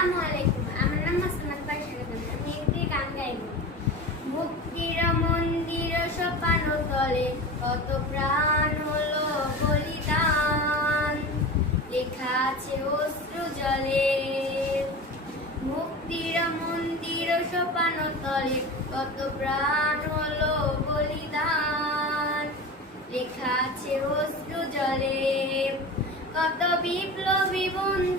আসসালামু আলাইকুম। আমার নাম মোসাম্মদ বাশির আমি একটি গান গাইব। মুক্তির মন্দির সোপানো তলে কত প্রাণ হলো বলিদান। লেখা আছে অশ্রু জলে। মুক্তির মন্দির সোপানো তলে কত প্রাণ হলো বলিদান। লেখা আছে অশ্রু জলে। কত বিপ্লবী বন্ধুর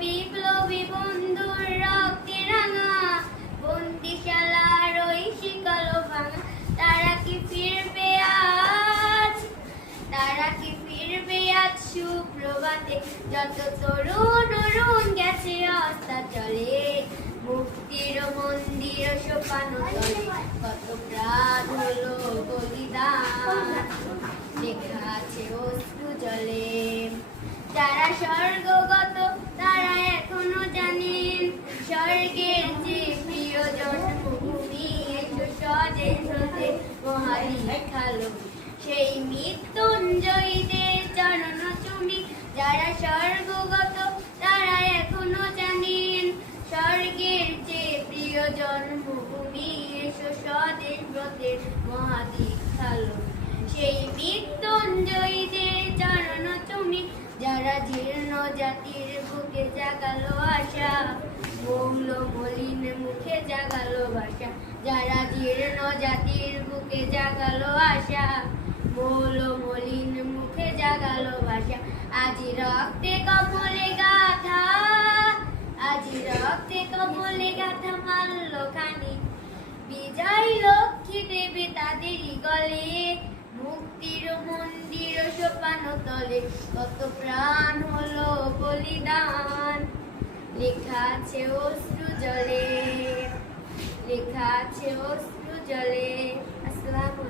বিপ্লবী বন্ধুর রক্তে রাঙা বন্দি খেলার ওই ভাঙা। তারা কি ফিরবে আজ? তারা কি ফিরবে আজ সুপ্রভাতে? যত তরুণ অরুণ গেছে রাস্তা চলে মুক্তির মন্দির সোপানো কত প্রাণ হলো বলিদান, লেখা আছে অশ্রু জলে। যারা স্বর্গগত স্বর্গের যে প্রিয় জন্মভূমি এসো সদে সদে মহালিখালো সেই মৃত্যুঞ্জয়ীদের চরণ চুমি যারা স্বর্গগত তারা এখনও জানেন। স্বর্গের যে প্রিয় জন্মভূমি এসো স্বদেশ ব্রতের মহাদীক্ষালো সেই মৃত্যুঞ্জয়ীদের চরণ চুমি যারা জীর্ণ জাতির বুকে জাগালো আশা মৌল মলিন মুখে জাগালো ভাষা যারা জীর্ণ জাতির বুকে জাগালো আশা মৌল মলিন মুখে জাগালো ভাষা। আজি রক্তে কমলে গাথা আজি রক্তে কমলে গাথা মাল্য খানি। বিজয় লক্ষ্মী দেবে তাদেরই গলে, মুক্তির মন্দির সোপানো তলে। কত প্রাণ হলো বলিদান, লেখা আছে অশ্রু জলে। লেখা আছে অশ্রু জলে। আসসালামু